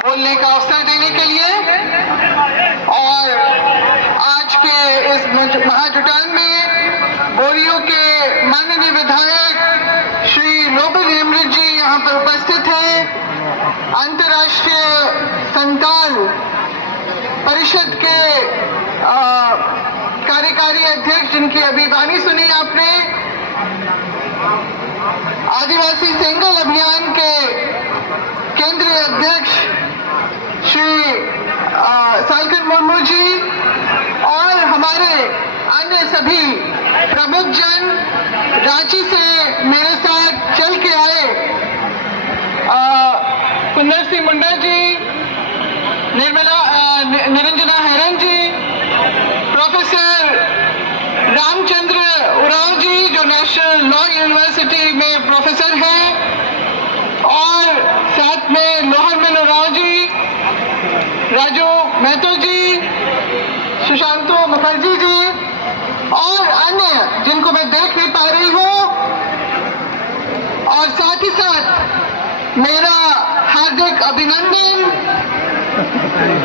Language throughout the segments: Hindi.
बोलने का अवसर देने के लिए और आज के इस महाजुटान में बोरियो के माननीय विधायक श्री लोबल हेमरथ जी यहाँ पर उपस्थित हैं। अंतर्राष्ट्रीय संताल परिषद के कार्यकारी अध्यक्ष जिनकी अभी वाणी सुनी आपने, आदिवासी सेंगल अभियान के केंद्रीय अध्यक्ष श्री सालकन मुर्मू जी और हमारे अन्य सभी प्रमुख जन रांची से मेरे साथ चल के आए, कुंदर सिंह मुंडा जी, निरंजना हैरन जी, प्रोफेसर रामचंद्र उरांव जी जो नेशनल लॉ यूनिवर्सिटी में प्रोफेसर हैं, और साथ में लोहरमल उरांव जी, राजू महतो जी, सुशांतो मुखर्जी जी और अन्य जिनको मैं देख नहीं पा रही हूँ, और साथ ही साथ मेरा हार्दिक अभिनंदन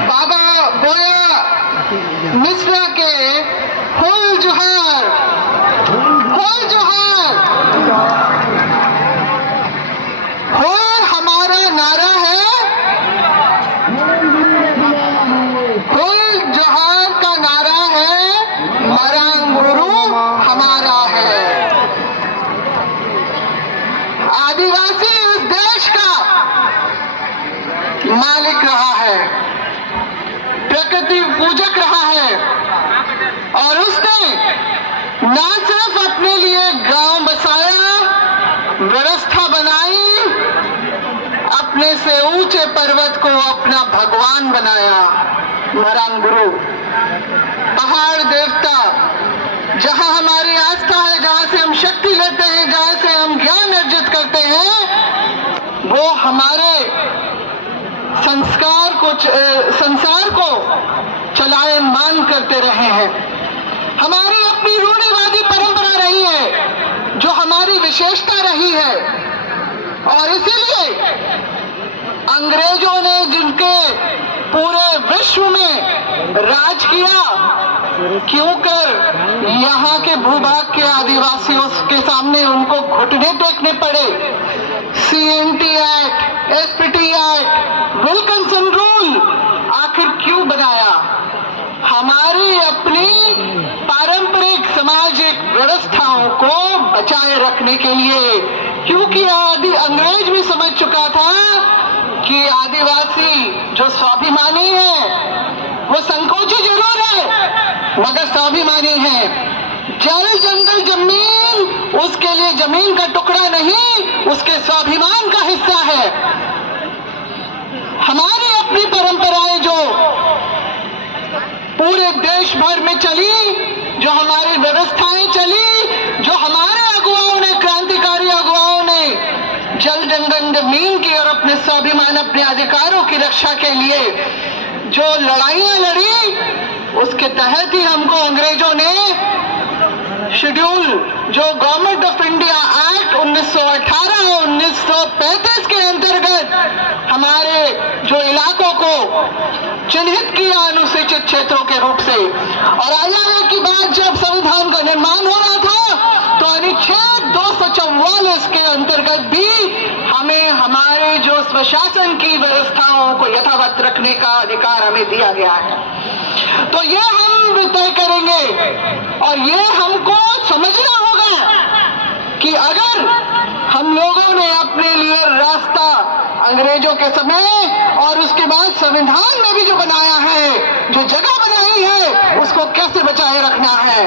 बाबा बोया मिश्रा के होल जोहार, होल जोहार। होल हमारा नारा है, होल जोहार का नारा है, मरांग गुरु हमारा है। आदिवासी इस देश का मालिक रहा है, प्रकृति पूजक रहा है, और उसने न सिर्फ अपने लिए गांव बसाया, व्यवस्था बनाई, अपने से ऊंचे पर्वत को अपना भगवान बनाया। मरांग गुरु, पहाड़ देवता, जहां हमारी आस्था है, जहां से हम शक्ति लेते हैं, जहां से हम ज्ञान अर्जित करते हैं, वो हमारे संसार को चलायमान करते रहे हैं। हमारी अपनी रूढ़िवादी परंपरा रही है जो हमारी विशेषता रही है, और इसीलिए अंग्रेजों ने जिनके पूरे विश्व में राज किया, क्यों कर यहाँ के भूभाग के आदिवासियों के सामने उनको घुटने टेकने पड़े। CNT act, SPT act, Wilkinson rule आखिर क्यों बनाया? हमारी अपनी पारंपरिक सामाजिक व्यवस्थाओं को बचाए रखने के लिए, क्योंकि अंग्रेज भी समझ चुका था कि आदिवासी जो स्वाभिमानी है वो संकोची जरूर है मगर स्वाभिमानी है। जल जंगल जमीन उसके लिए जमीन का टुकड़ा नहीं, उसके स्वाभिमान का हिस्सा है। हमारी अपनी परंपराएं जो पूरे देश भर में चली, जो हमारी व्यवस्थाएं चली, जो हमारे अगुवाओं ने, क्रांतिकारी अगुवाओं ने जल जंगल जमीन की और अपने स्वाभिमान, अपने अधिकारों की रक्षा के लिए जो लड़ाइयां लड़ी, उसके तहत ही हमको अंग्रेजों ने शेड्यूल जो गवर्नमेंट ऑफ इंडिया एक्ट 1918 और 1935 के अंतर्गत हमारे जो इलाकों को चिन्हित किया अनुसूचित क्षेत्रों के रूप से। और आजादी की बात जब संविधान का निर्माण हो रहा था तो अनुच्छेद 244 के अंतर्गत भी हमें हमारे जो स्वशासन की व्यवस्थाओं को यथावत रखने का अधिकार हमें दिया गया है। तो ये हम तय करेंगे और ये हमको समझना होगा कि अगर हम लोगों ने अपने लिए रास्ता अंग्रेजों के समय और उसके बाद संविधान में भी जो बनाया है, जो जगह बनाई है, उसको कैसे बचाए रखना है।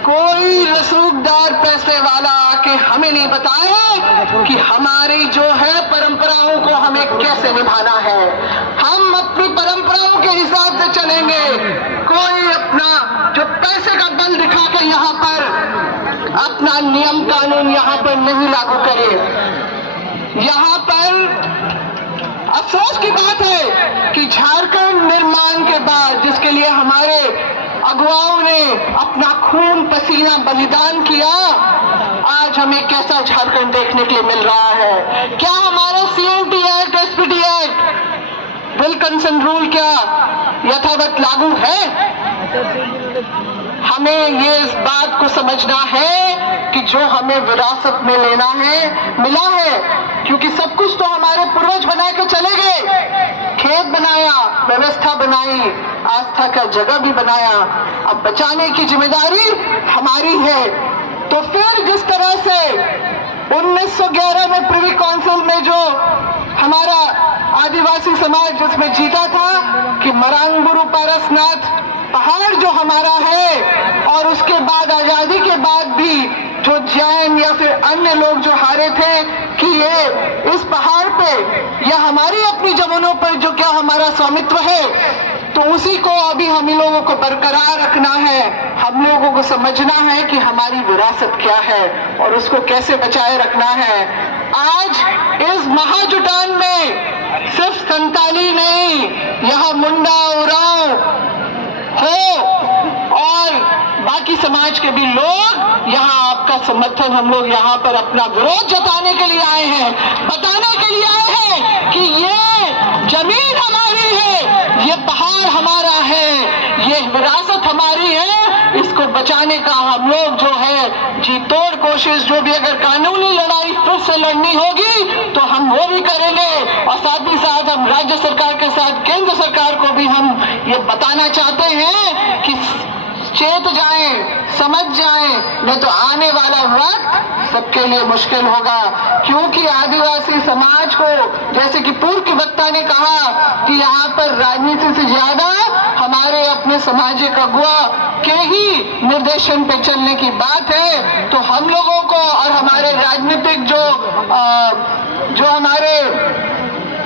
कोई रसूखदार पैसे वाला आके हमें नहीं बताए कि हमारी जो है परंपराओं को हमें कैसे निभाना है। हम अपनी परंपराओं के हिसाब से चलेंगे। कोई अपना जो पैसे का बल दिखा के यहाँ पर अपना नियम कानून यहाँ पर नहीं लागू करे। यहाँ पर अफसोस की बात है कि झारखंड निर्माण के बाद, जिसके लिए हमारे अगुवाओं ने अपना खून पसीना बलिदान किया, आज हमें कैसा झारखंड देखने के लिए मिल रहा है। क्या हमारा CNT act, SPT act consent rule क्या यथावत लागू है? हमें ये इस बात को समझना है कि जो हमें विरासत में लेना है मिला है, क्योंकि सब कुछ तो हमारे पूर्वज बना के चले गए। खेत बनाया, व्यवस्था बनाई, आस्था का जगह भी बनाया, अब बचाने की जिम्मेदारी हमारी है। तो फिर जिस तरह से 1911 में प्रिवी काउंसिल में जो हमारा आदिवासी समाज जिसमें जीता था कि मरांगबुरु पारसनाथ पहाड़ जो हमारा है, और उसके बाद आजादी के बाद भी जो जैन या फिर अन्य लोग जो हारे थे कि ये इस पहाड़ पे या हमारी अपनी जमीनों पर जो क्या हमारा स्वामित्व है, तो उसी को अभी हम लोगों को बरकरार रखना है। हम लोगों को समझना है कि हमारी विरासत क्या है और उसको कैसे बचाए रखना है। आज इस महाजुटान में सिर्फ संताली नहीं, यहाँ मुंडा उरांव हो और बाकी समाज के भी लोग यहाँ आपका समर्थन, हम लोग यहाँ पर अपना विरोध जताने के लिए आए हैं, बताने के लिए आए हैं कि ये जमीन हमारी है, ये पहाड़ हमारा है, ये विरासत हमारी है, इसको बचाने का हम लोग जो है जी तोड़ कोशिश, जो भी अगर कानूनी लड़ाई फिर से लड़नी होगी तो हम वो भी करेंगे। और साथ ही साथ हम राज्य सरकार के साथ केंद्र सरकार को भी हम ये बताना चाहते हैं कि चेत जाएं, समझ जाएं, नहीं तो आने वाला वक्त सबके लिए मुश्किल होगा। क्योंकि आदिवासी समाज को, जैसे कि पूर्व के वक्ता ने कहा कि यहाँ पर राजनीति से ज्यादा हमारे अपने सामाजिक अगुवा के ही निर्देशन पे चलने की बात है, तो हम लोगों को और हमारे राजनीतिक जो हमारे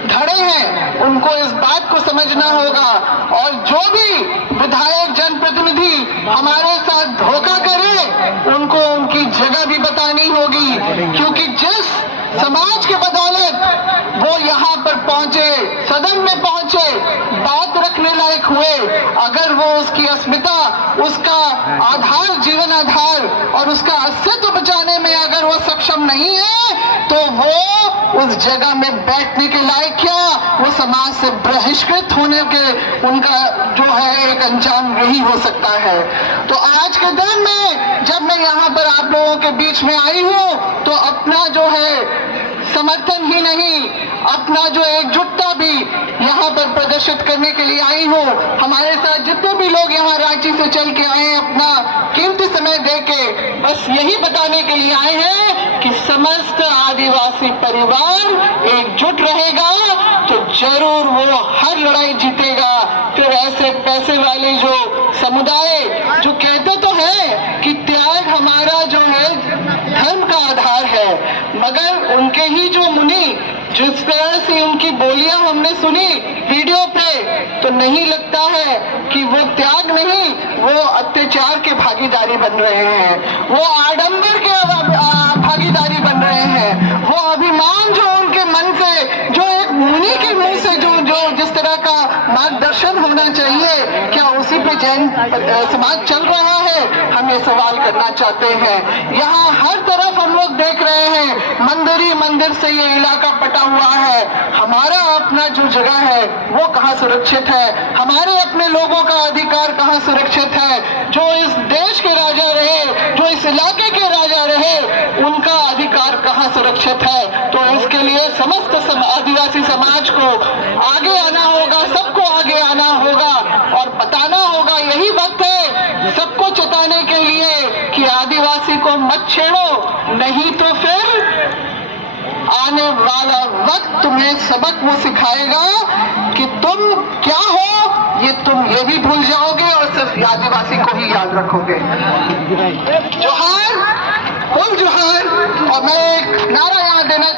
धड़े हैं उनको इस बात को समझना होगा। और जो भी विधायक जनप्रतिनिधि हमारे साथ धोखा करे उनको उनकी जगह भी बतानी होगी, क्योंकि जिस समाज के बदौलत वो यहाँ पर पहुंचे, सदन में पहुंचे, बात रखने लायक हुए, अगर वो उसकी अस्मिता, उसका आधार, जीवन आधार और उसका अस्तित्व बचाने में अगर वो सक्षम नहीं है तो वो उस जगह में बैठने के लायक क्या, वो समाज से बहिष्कृत होने के उनका जो है एक अंजाम यही हो सकता है। तो आज के दिन में जब मैं यहाँ पर आप लोगों के बीच में आई हूँ तो अपना जो है समर्थन ही नहीं, अपना जो एकजुटता भी यहाँ पर प्रदर्शित करने के लिए आई हूँ। हमारे साथ जितने भी लोग यहाँ रांची से चल के आए हैं, अपना कीमती समय देके बस यही बताने के लिए आए हैं कि समस्त आदिवासी परिवार एकजुट रहेगा तो जरूर वो हर लड़ाई जीतेगा। फिर ऐसे पैसे वाले जो समुदाय जो कहते तो है कि त्याग हमारा जो है धर्म का आधार है, मगर उनके ही जो मुनि जिस तरह से उनकी बोलियां हमने सुनी वीडियो पे, तो नहीं लगता है कि वो त्याग नहीं, वो अत्याचार के भागीदारी बन रहे हैं, वो आडंबर के भागीदारी बन रहे हैं, वो अभिमान जो उनके मन से, जो एक मुनि के मुंह से जो जिस तरह का मार्गदर्शन होना चाहिए, क्या उसी पे जैन समाज चल रहा है? हम ये सवाल करना चाहते हैं। यहाँ हर तरफ हम लोग देख रहे हैं मंदिर ही मंदिर से ये इलाका पटा हुआ है। हमारा अपना जो जगह है वो कहाँ सुरक्षित है? हमारे अपने लोगों का अधिकार कहाँ सुरक्षित है? जो इस देश के राजा रहे, जो इस इलाके के राजा रहे, उनका अधिकार कहाँ सुरक्षित है? तो इसके लिए समस्त आदिवासी समाज को आगे आना होगा, सबको आगे आना होगा और बताना होगा। यही वक्त है सबको चेताने के लिए कि आदिवासी को मत छेड़ो, नहीं तो फिर आने वाला वक्त तुम्हें सबक वो सिखाएगा कि तुम क्या हो, ये तुम ये भी भूल जाओगे और सिर्फ आदिवासी को ही याद रखोगे। जोहार, बोल जोहार। और मैं एक नारा यहाँ देना